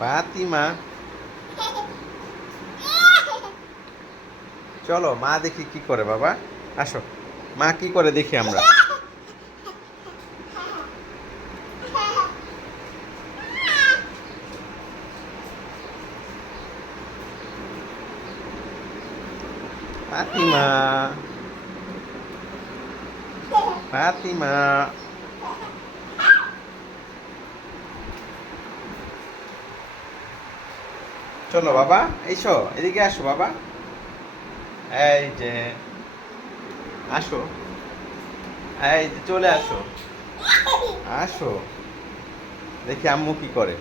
ফাতিমা, চলো মা দেখি কি করে বাবা। আসো, মা কি করে দেখি আমরা। ফাতিমা, ফাতিমা, চলো বাবা, এইসো এদিকে আসো বাবা। এই যে আসো, এই যে চলে আসো, আসো দেখি আম্মু কি করে।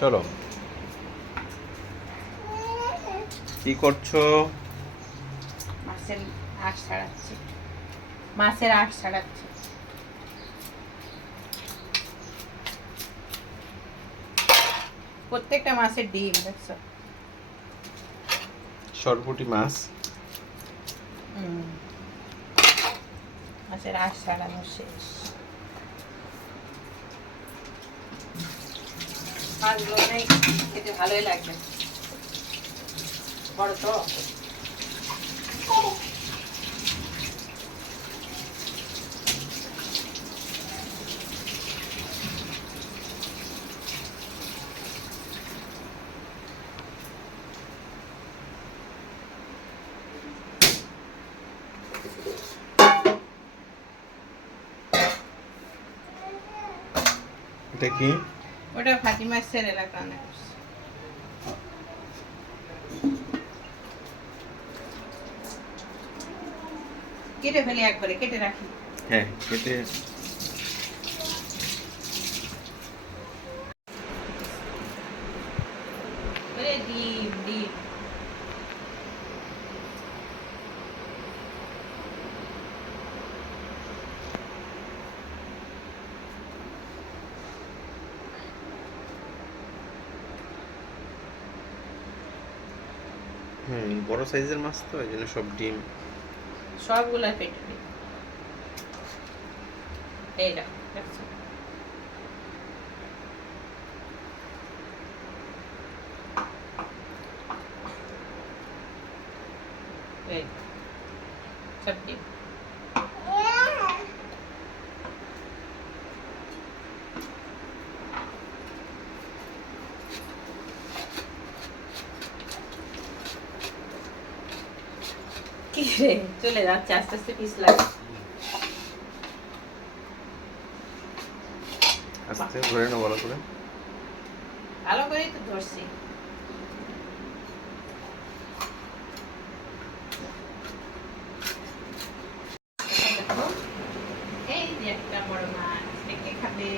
চলো, কি করছো? মাছের আঁশ ছাড়াচ্ছি, মাছের আঁশ ছাড়াচ্ছি। প্রত্যেকটা মাছের ডিম দেখছো? সরপুঁটি মাছ। মাছের আঁশ ছাড়ানো শেষ। মাছগুলো অনেক খেতে ভালোই লাগবে, বড় তো। এটা কি? ওটা ফাতিমার ছেলে রান্না করছে। কেটে ফেলি, একবারে কেটে রাখি। হ্যাঁ কেটে। ডিম ডিম বড় সাইজের মাছ তো এই জন্য সব ডিম। সবগুলা কেটে দিই। এই দেখো, এই সব ডিম। কি রে, চলে যাচ্ছে আস্তে আস্তে পিস লাগে। আস্তে ধরে নাও ভালো করে। ভালো করেই তো ধরছি। দেখো, এই যে একটা বড় মাছ। কে খাবে?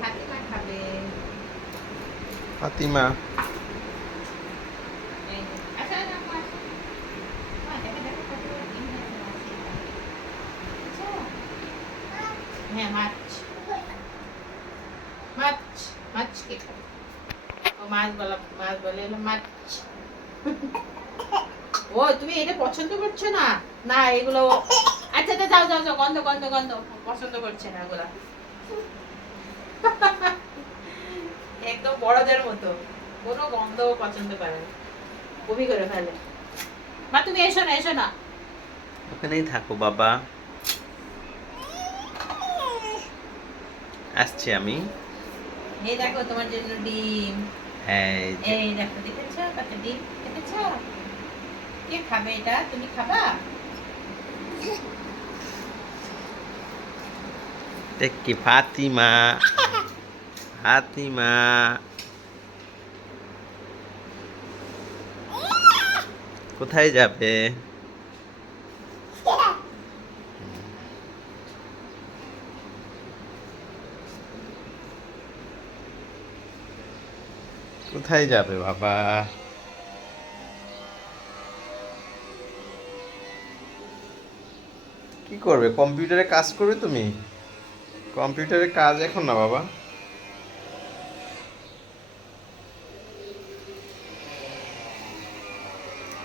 ফাতিমা খাবে। ফাতিমা, এই যে, আচ্ছা আচ্ছা, মাছ। দেখো দেখো, কতগুলো ডিম আছে মাছের। আচ্ছা, হ্যাঁ মাছ, মাছ, মাছ কে খাবে? ও মাছ বলে হলো মাছ। ও তুমি এটা পছন্দ করছো না? না এগুলো, আচ্ছা আচ্ছা, যাও যাও যাও, গন্ধ গন্ধ গন্ধ, পছন্দ করছে না এগুলা। একদম বড়দের মতো, কোনো গন্ধ পছন্দ করে না, বমি করে ফেলে। মা তুমি এসো না, এসো না। ওখানেই থাকো বাবা, আসছি আমি। এই দেখো তোমার জন্য ডিম। এই যে এই দেখো, দেখেছো কত ডিম দেখেছো? কে খাবে এটা? তুমি খাবা? কি ফাতিমা, ফাতিমা, কোথায় যাবে? কোথায় যাবে বাবা? কি করবে? কম্পিউটারে কাজ করবে তুমি? কম্পিউটারে কাজ এখন না বাবা,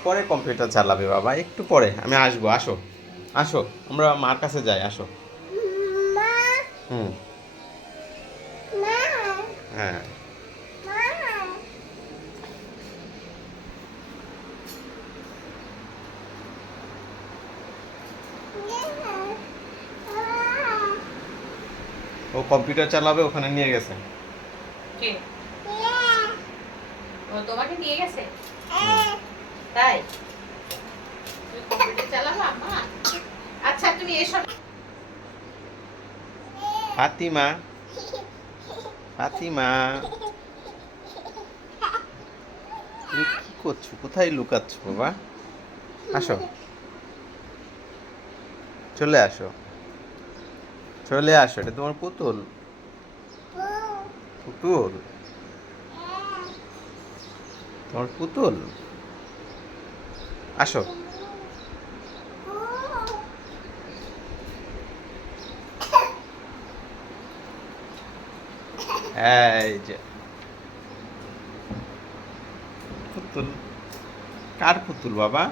পরে কম্পিউটার চালাবে বাবা, একটু পরে আমি আসবো। আসো, আসো আমরা মার কাছে যাই, আসো। হুম, হ্যাঁ কম্পিউটার চালাবে, ওখানে নিয়ে গেছে। কে? ও তোমাকে নিয়ে গেছে? তাই? তুমি কম্পিউটার চালাবো আম্মা? আচ্ছা তুমি এসো না। ফাতিমা, ফাতিমা, তুমি কি করছো? কোথায় লুকাচ্ছ বাবা? আসো, চলে আসো, চলে আসো। এটা তোমার পুতুল, পুতুল, তোমার পুতুল। আসো। এই যে পুতুল। কার পুতুল বাবা?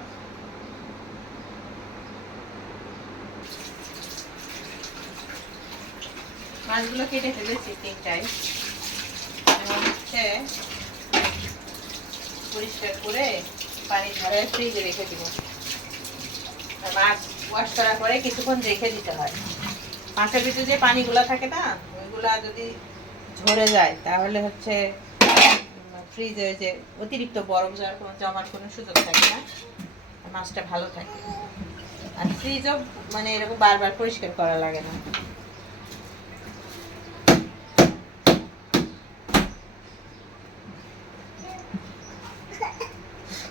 মাছগুলো কেটে ফেলেছি তিনটায়। এবার হচ্ছে পরিষ্কার করে পানি ঝরায় ফ্রিজে রেখে দিব। আর মাছ ওয়াশ করার পরে কিছুক্ষণ রেখে দিতে হয়। মাছের ভিতরে যে পানিগুলো থাকে না, ওইগুলা যদি ঝরে যায় তাহলে হচ্ছে ফ্রিজে ওই যে অতিরিক্ত বরফ জমার কোনো সুযোগ থাকে না, আর মাছটা ভালো থাকে। আর ফ্রিজও মানে এরকম বারবার পরিষ্কার করা লাগে না।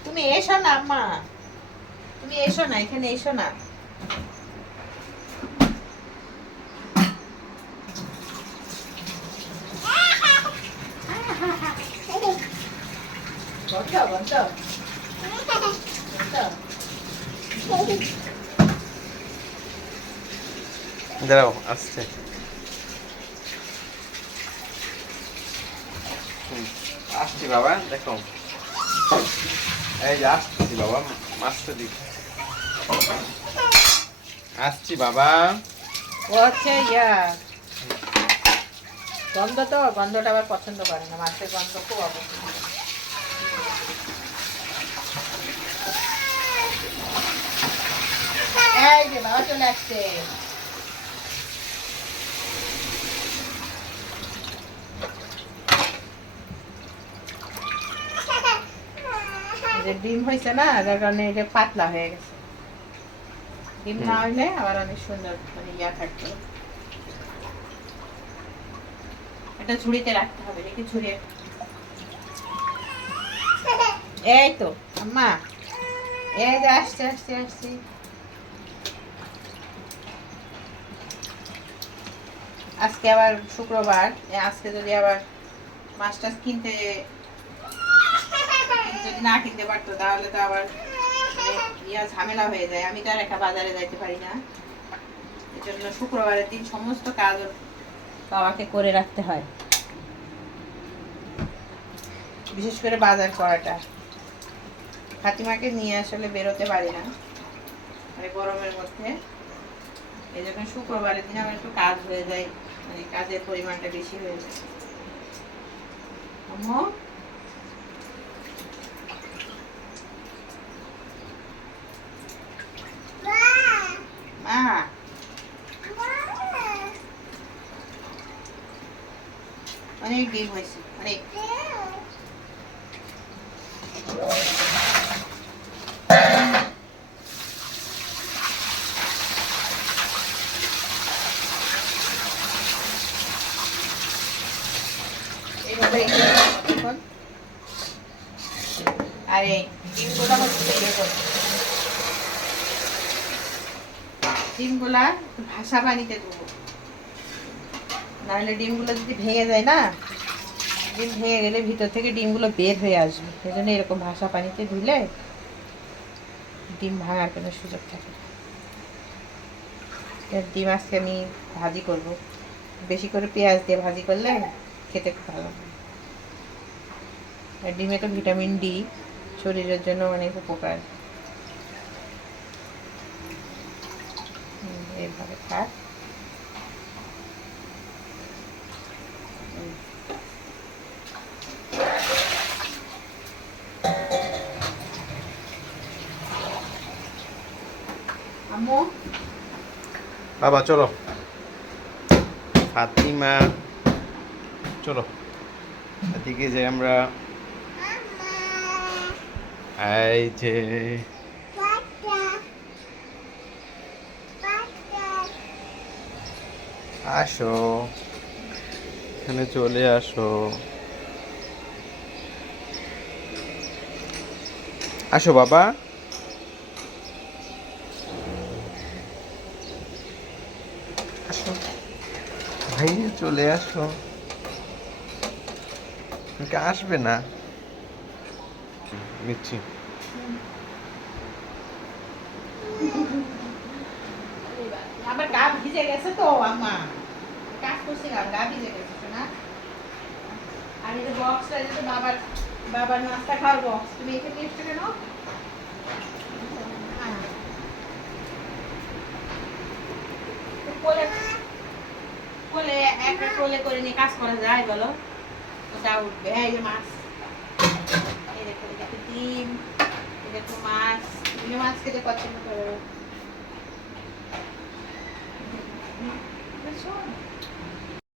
তুমি এসো না আম্মা, তুমি এসো না, এখানে এসো না। বন্ধ বন্ধ বন্ধ। দাঁড়াও, আসছে। আসছি বাবা, দেখো এই যে আসছি বাবা, মাছটা দিক। আসছি বাবা। ও হচ্ছে গন্ধ, তো গন্ধটা আবার পছন্দ করে না, মাছের গন্ধ খুব অপছন্দ। এই যে বাবা চলে আসছে। যে ডিম হয়েছে না, যার কারণে এটা পাতলা হয়ে গেছে। ডিম না হইলে আবার অনেক সুন্দর মানে থাকতো। এটা ঝুড়িতে রাখতে হবে, রেখে ঝুড়িয়ে। এই তো আম্মা, এই যে আসছে আসছে আসছে। আজকে আবার শুক্রবার, আজকে যদি আবার মাছ টাছ কিনতে যদি না কিনতে পারতো তাহলে তো আবার ঝামেলা হয়ে যায়। আমি তো আর একা বাজারে যাইতে পারি না, এই জন্য শুক্রবারের দিন সমস্ত কাজ ওর বাবাকে করে রাখতে হয়, বিশেষ করে বাজার করাটা। ফাতিমাকে নিয়ে আসলে বেরোতে পারি না মানে গরমের মধ্যে, এই জন্য শুক্রবারের দিন আমার একটু কাজ হয়ে যায়, মানে কাজের পরিমাণটা বেশি হয়ে যায়। আম্মু মা, অনেক ডিম হয়েছে অনেক। এইভাবে রেখে দেবো কতক্ষণ। আর এই ডিমগুলো হচ্ছে ডিমগুলা ভাসা পানিতে দেবো, নাহলে ডিমগুলো যদি ভেঙে যায় না, ডিম ভেঙে গেলে ভিতর থেকে ডিমগুলো বের হয়ে আসবে। সেই জন্য এরকম ভাসা পানিতে ধুলে ডিম ভাঙার কোনো সুযোগ থাকে না। ডিম আজকে আমি ভাজি করব, বেশি করে পেঁয়াজ দিয়ে ভাজি করলে খেতে খুব ভালো লাগে। আর ডিমে তো ভিটামিন ডি, শরীরের জন্য অনেক উপকার। এইভাবে থাক। আম্মু বাবা চলো। ফাতিমা চলো এদিকে যে আমরা এই যে আসো এখানে চলে আসো আসো বাবা আসো ভাই চলে আসো ওকে আসবে না নিচ্ছি আমার গা ভিজে গেছে তো আম্মা কাজ করছিলাম গা ভিজে গেছে না আর এই যে বক্সটা যেটা বাবার বাবার নাস্তা খাওয়ার বক্স তুমি এখানে এসছো কেন কোলে কোলে একটা কোলে করে নিয়ে কাজ করা যায় বলো ওটা উঠবে এই যে মাছ এই দেখো দেখো ডিম এই দেখো মাছ তুমি মাছ খেতে পছন্দ করো বুঝছো